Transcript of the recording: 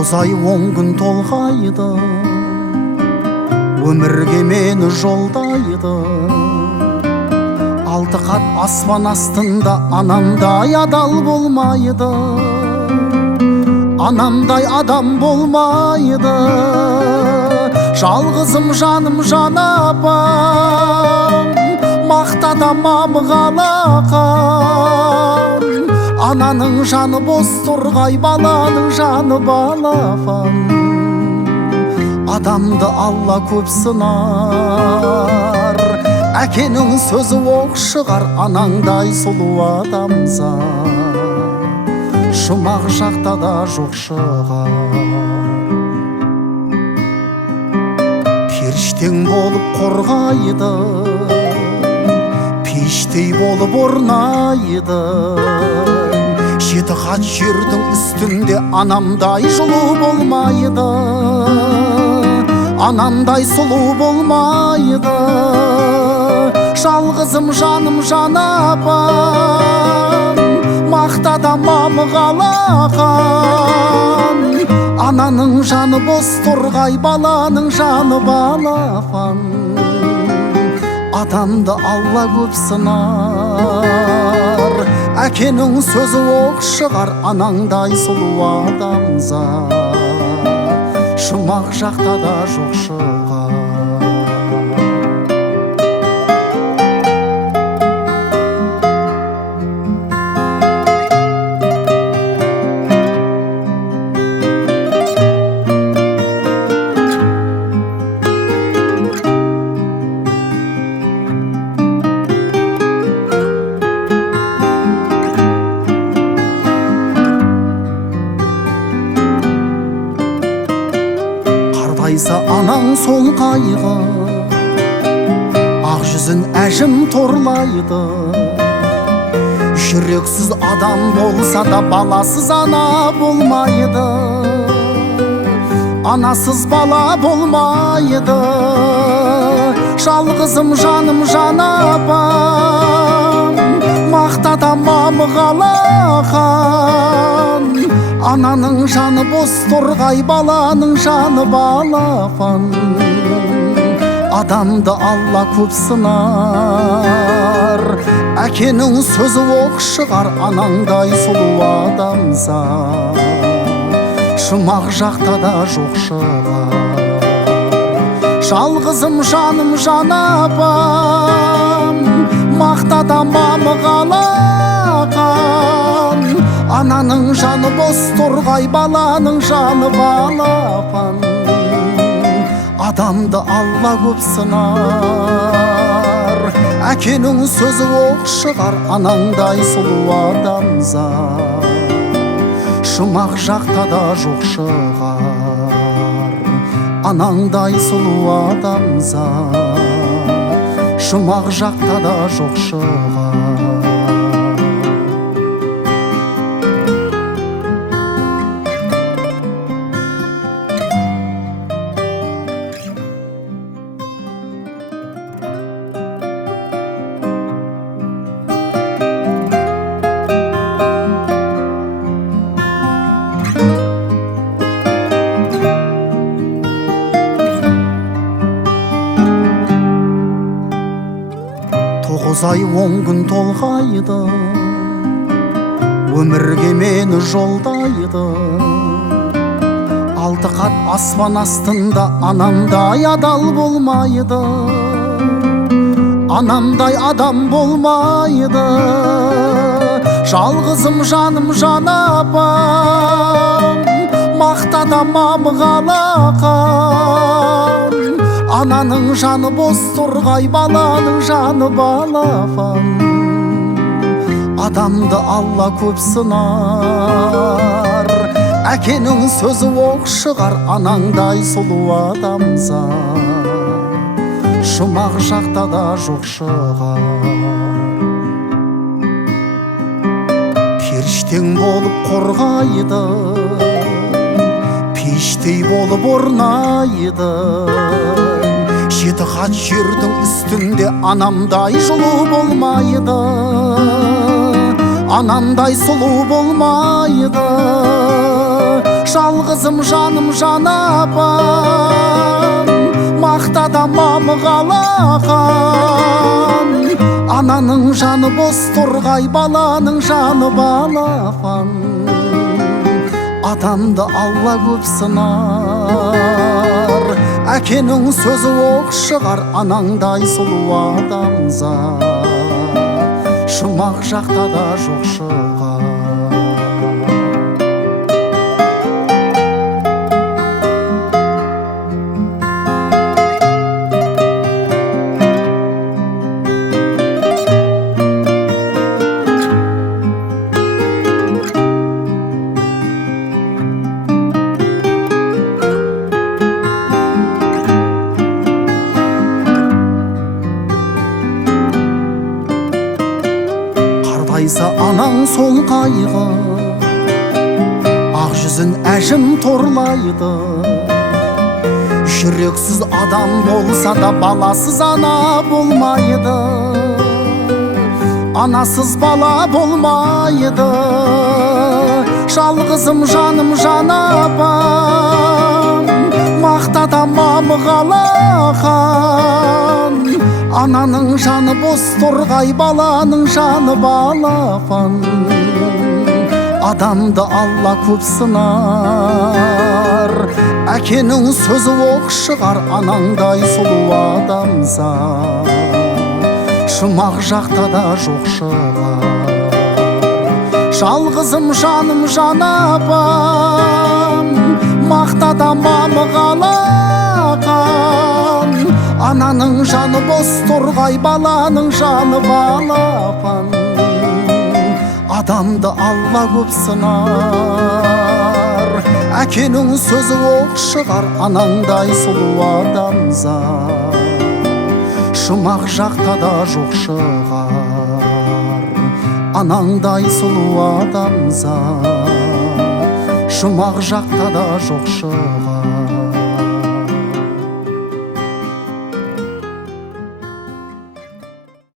9 ай 10 күн толғайды, өмірге мені жолдайды. 6 қат аспан астында анамдай адал болмайды, анамдай адам болмайды. Жалғызым жаным жан апам, мақтадамам қалақам. Ананың жаны бос тұрғай, баланың жаны балапан. Адамды Алла көп сынар, әкенің сөзі оқ шығар. Анаңдай сұлу адамзат жұмақ жақта да жоқ шығар. Періштең болып қорғайды, пештей болып орнайды. 7 қат жердің үстінде анамдай жылу болмайды, анамдай сұлу болмайды. Жалғызым жаным жан апам, мақтадамам қалақам. Ананың жаны бос тұрғай, баланың жаны балапан. Адамды Алла көп сынар, әкенің сөзі оқ шығар. Анаңдай сұлу адамзат жұмақ жақта да жоқ шығар. Анаң сол қайғы, ақ жүзін әжім торлайды. Жүрексіз адам болса да баласыз ана болмайды, анасыз бала болмайды. Жалғызым жаным жан апам, мақтадамам қалақам. Ананың жаны бос тұрғай, баланың жаны балапан. Адамды Алла көп сынар, әкенің сөзі оқ шығар. Анаңдай сұлу адамзат жұмақ жақта да жоқ шығар. Жалғызым жаным жан апам, мақтадамам қалақам. Ананың жаны бос тұрғай, баланың жаны балапан. Адамды Алла көп сынар, әкенің сөзі оқ шығар. Анаңдай сұлу адамзат жұмақ жақта да жоқ шығар. Анаңдай сұлу адамзат жұмақ жақта да жоқ шығар. Тоғыз ай 10 күн толғайды, өмірге мені жолдайды. 6 қат аспан астында анамдай адал болмайды, анамдай адам болмайды. Жалғызым жаным жан апам, мақтадамам қалақам. Ананың жаны бос тұрғай, баланың жаны балапан. Адамды Алла көп сынар, әкенің сөзі оқ шығар. Анаңдай сұлу адамзат жұмақ жақта да жоқ шығар. Періштең болып қорғайды, пештей болып орнайды. 7 қат жердің үстінде анамдай жылу болмайды, анамдай сұлу болмайды. Жалғызым жаным жанапам, мақтада мамық алақан. Ананың жаны бос торғай, баланың жаны балапан. Адамды Алла көп сынар, әкенің сөзі оқ шығар. Анаңдай сұлу адамзат жұмақ жақта да жоқ шығар. Анаң сол қайғы, ақ жүзін әжім торлайды. Жүрексіз адам болса да баласыз ана болмайды. Анасыз бала болмайды. Жалғызым жаным жанапам, мақтада мамық алақан. Ананың жаны бос торғай, баланың жаны балапан. Адамды Алла көп сынар, әкенің сөзі оқ шығар. Анаңдай сұлу адамзат жұмақ жақта да жоқ шығар. Жалғызым жаным жанапам, мақтада мамық алақан. Ананың жаны бос торғай, баланың жаны балапан. Адамды Алла көп сынар, әкенің сөзі оқ шығар. Анаңдай сұлу адамзат жұмақ жақта да жоқ шығар. Анаңдай сұлу адамзат жұмақ жақта да жоқ шығар.